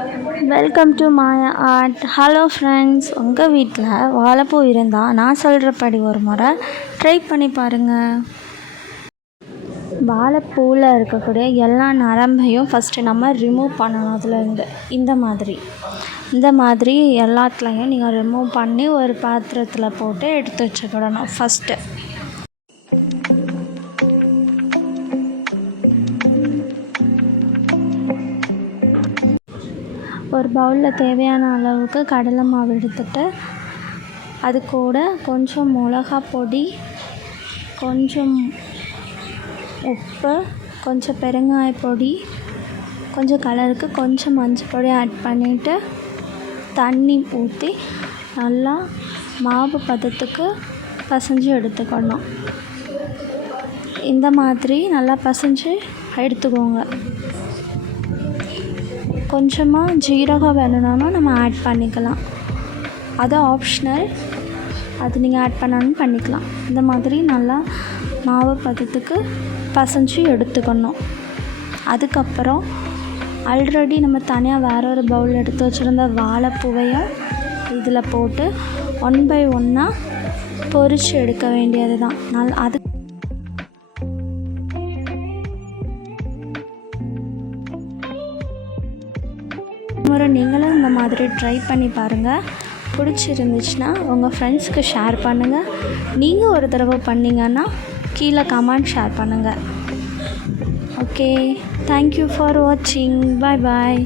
Welcome to Maya art. Hello friends, உங்கள் வீட்டில் வாழைப்பூ இருந்தால் நான் சொல்கிறபடி ஒரு முறை ட்ரை பண்ணி பாருங்கள். வாழைப்பூவில் இருக்கக்கூடிய எல்லா நரம்பையும் ஃபஸ்ட்டு நம்ம ரிமூவ் பண்ணணும். அதுலேருந்து இந்த மாதிரி எல்லாத்துலேயும் நீங்கள் ரிமூவ் பண்ணி ஒரு பாத்திரத்தில் போட்டு எடுத்து வச்சுக்கிடணும். ஃபஸ்ட்டு ஒரு பவுலில் தேவையான அளவுக்கு கடலை மாவு எடுத்துட்டு அது கூட கொஞ்சம் மிளகா பொடி, கொஞ்சம் உப்பு, கொஞ்சம் பெருங்காய பொடி, கொஞ்சம் கலருக்கு கொஞ்சம் மஞ்சள் பொடி ஆட் பண்ணிவிட்டு தண்ணி ஊற்றி நல்லா மாவு பதத்துக்கு பிசைஞ்சு எடுத்துக்கணும். இந்த மாதிரி நல்லா பிசைஞ்சு எடுத்துக்கோங்க. கொஞ்சமாக ஜீரகம் வேணும்னா நம்ம ஆட் பண்ணிக்கலாம். அது ஆப்ஷனல், அது நீங்கள் ஆட் பண்ணணும்னு பண்ணிக்கலாம். இந்த மாதிரி நல்லா மாவு பதத்துக்கு பிசைஞ்சு எடுத்துக்கணும். அதுக்கப்புறம் ஆல்ரெடி நம்ம தனியாக வேற ஒரு பவுல் எடுத்து வச்சுருந்த வாழைப்பூவையும் இதில் போட்டு 1 by 1 பொரித்து எடுக்க வேண்டியது தான். அது முறை நீங்களும் இந்த மாதிரி ட்ரை பண்ணி பாருங்கள். பிடிச்சிருந்துச்சுன்னா உங்கள் ஃப்ரெண்ட்ஸ்க்கு ஷேர் பண்ணுங்கள். நீங்கள் ஒரு தடவை பண்ணிங்கன்னா கீழே கமெண்ட் ஷேர் பண்ணுங்கள். ஓகே, தேங்க்யூ ஃபார் வாட்சிங். பாய் பாய்.